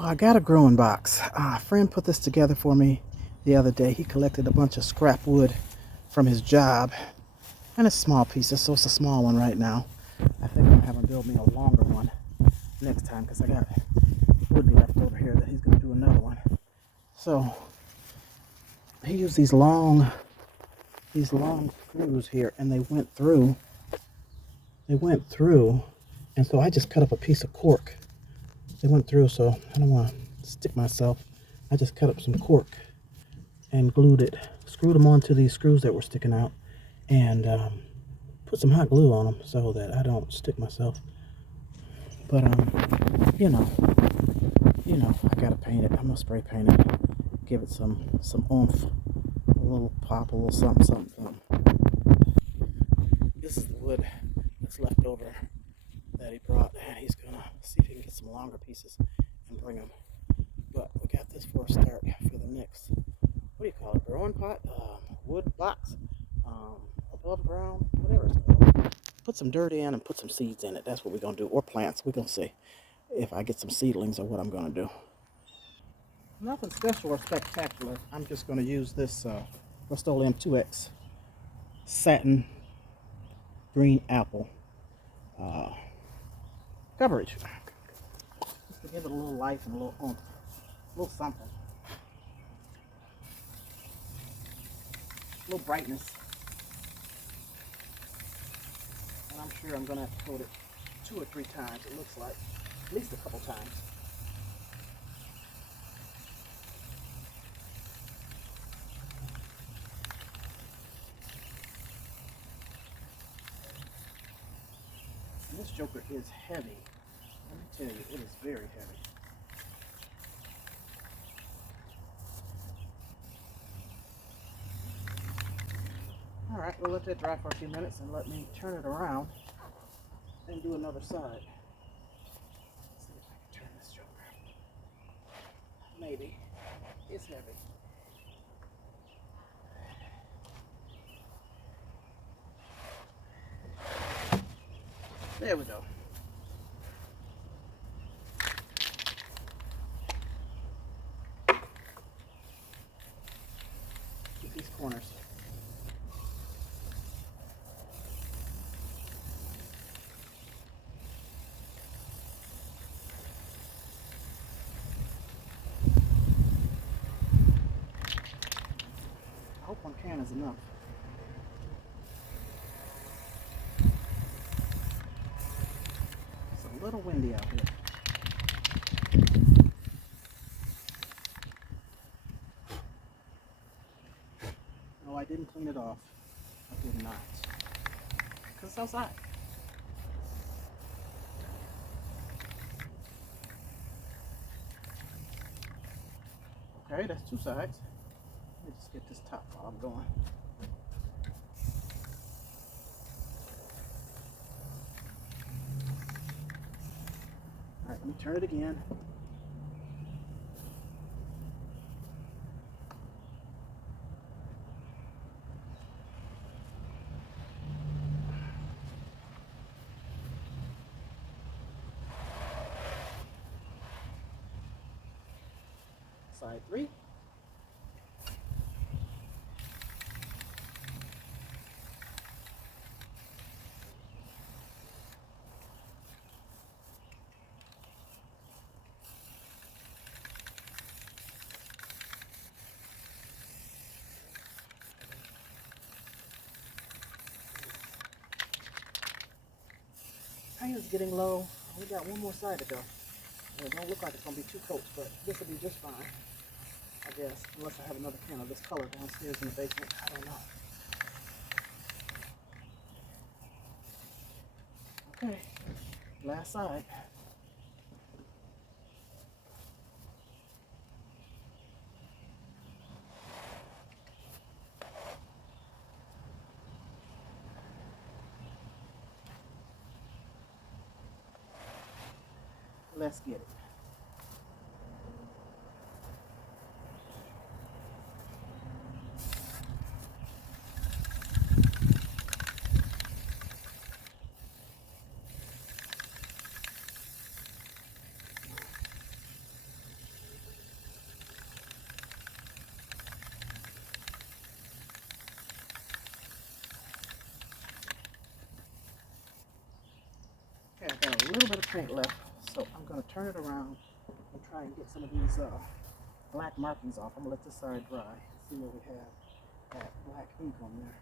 Oh, I got a growing box. A friend put this together for me the other day. He collected a bunch of scrap wood from his job, and it's small pieces, so it's a small one right now. I think I'm gonna have him build me a longer one next time because I got wood left over here that he's gonna do another one. So he used these long screws here, and they went through. And so I just cut up a piece of cork. They went through, so I don't want to stick myself. I just cut up some cork and glued it, screwed them onto these screws that were sticking out, and put some hot glue on them so that I don't stick myself. But you know, I gotta paint it. I'm gonna spray paint it, give it some oomph, a little pop, a little something, something, something. This is the wood that's left over that he brought, and he's gonna see if he can get some longer pieces and bring them. But we got this for a start for the next, what do you call it, growing pot, wood box, above ground, whatever it's called. Put some dirt in and put some seeds in it. That's what we're gonna do, or plants. We're gonna see if I get some seedlings or what I'm gonna do. Nothing special or spectacular. I'm just gonna use this Rust-Oleum 2X satin green apple coverage. Just to give it a little life and a little oomph, a little something, a little brightness. And I'm sure I'm gonna have to coat it 2 or 3 times. It looks like at least a couple times. And this joker is heavy. Let me tell you, it is very heavy. All right, we'll let that dry for a few minutes and let me turn it around and do another side. Let's see if I can turn this joker. Maybe. It's heavy. There we go. Get these corners. I hope 1 can is enough. It's a little windy out here. No, I didn't clean it off. I did not. Because it's outside. Okay, that's 2 sides. Let me just get this top while I'm going. All right, let me turn it again. Side 3. Paint is getting low. We got 1 more side to go. And it don't look like it's going to be 2 coats, but this will be just fine, I guess, unless I have another can of this color downstairs in the basement. I don't know. Okay, last side. Let's get it. paint left, so I'm going to turn it around and try and get some of these black markings off. I'm going to let this side dry, see what we have that black ink on there.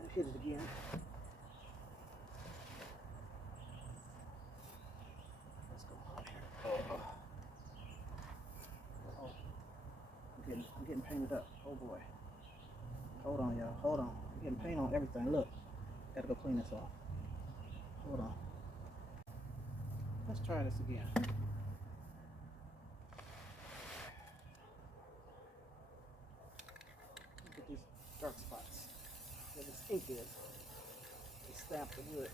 And hit it again. Let's go on here. Oh. I'm getting painted up. Oh boy. Hold on, y'all. Hold on. I'm getting paint on everything. Look. Gotta go clean this off. Hold on. Let's try this again. Look at these dark spots where this ink is. They stamp the wood.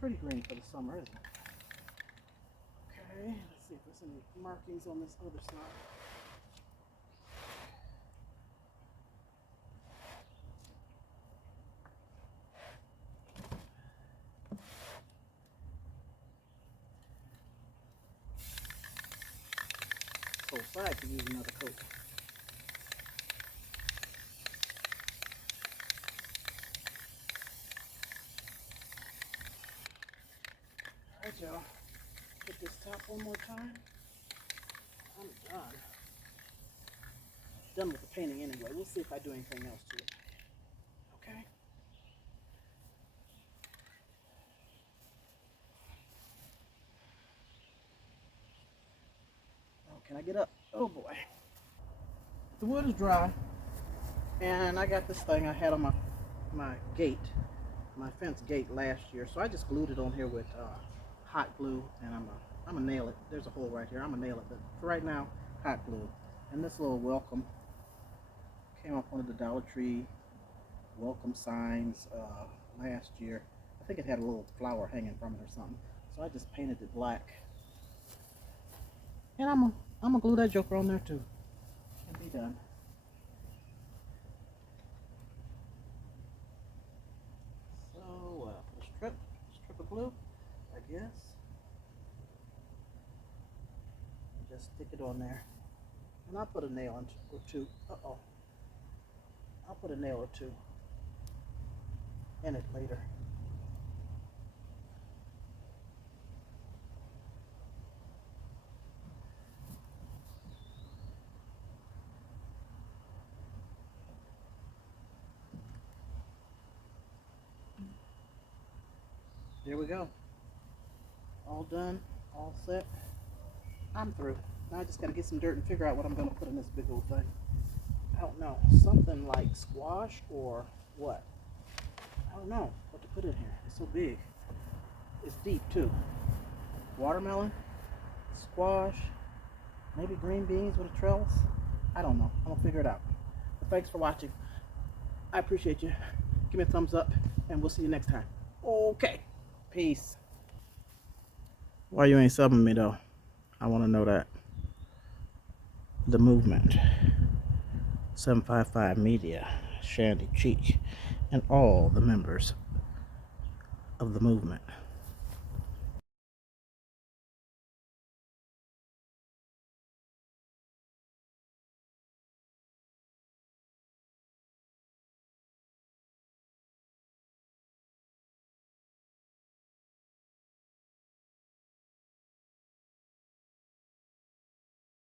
Pretty green for the summer, isn't it? Okay, let's see if there's any markings on this other side. Both sides could use another coat. Alright, y'all. Hit this top one more time. I'm done. Done with the painting anyway. We'll see if I do anything else to it. Okay? Oh, can I get up? Oh boy. The wood is dry. And I got this thing I had on my gate, my fence gate last year. So I just glued it on here with hot glue, and I'm gonna nail it. There's a hole right here. I'm gonna nail it, but for right now, hot glue. And this little welcome came up one of the Dollar Tree welcome signs last year. I think it had a little flower hanging from it or something. So I just painted it black, and I'm gonna glue that joker on there too, and be done. So a strip of glue, I guess. Just stick it on there, and I'll put a nail or two. I'll put a nail or two in it later. There we go. All done, all set. I'm through. Now I just gotta get some dirt and figure out what I'm gonna put in this big old thing. I don't know. Something like squash or what? I don't know what to put in here. It's so big. It's deep too. Watermelon, squash, maybe green beans with a trellis. I don't know. I'm gonna figure it out. But thanks for watching. I appreciate you. Give me a thumbs up, and we'll see you next time. Okay. Peace. Why you ain't subbing me though? I want to know that. The movement. 755 Media, Shandy Cheek, and all the members of the movement.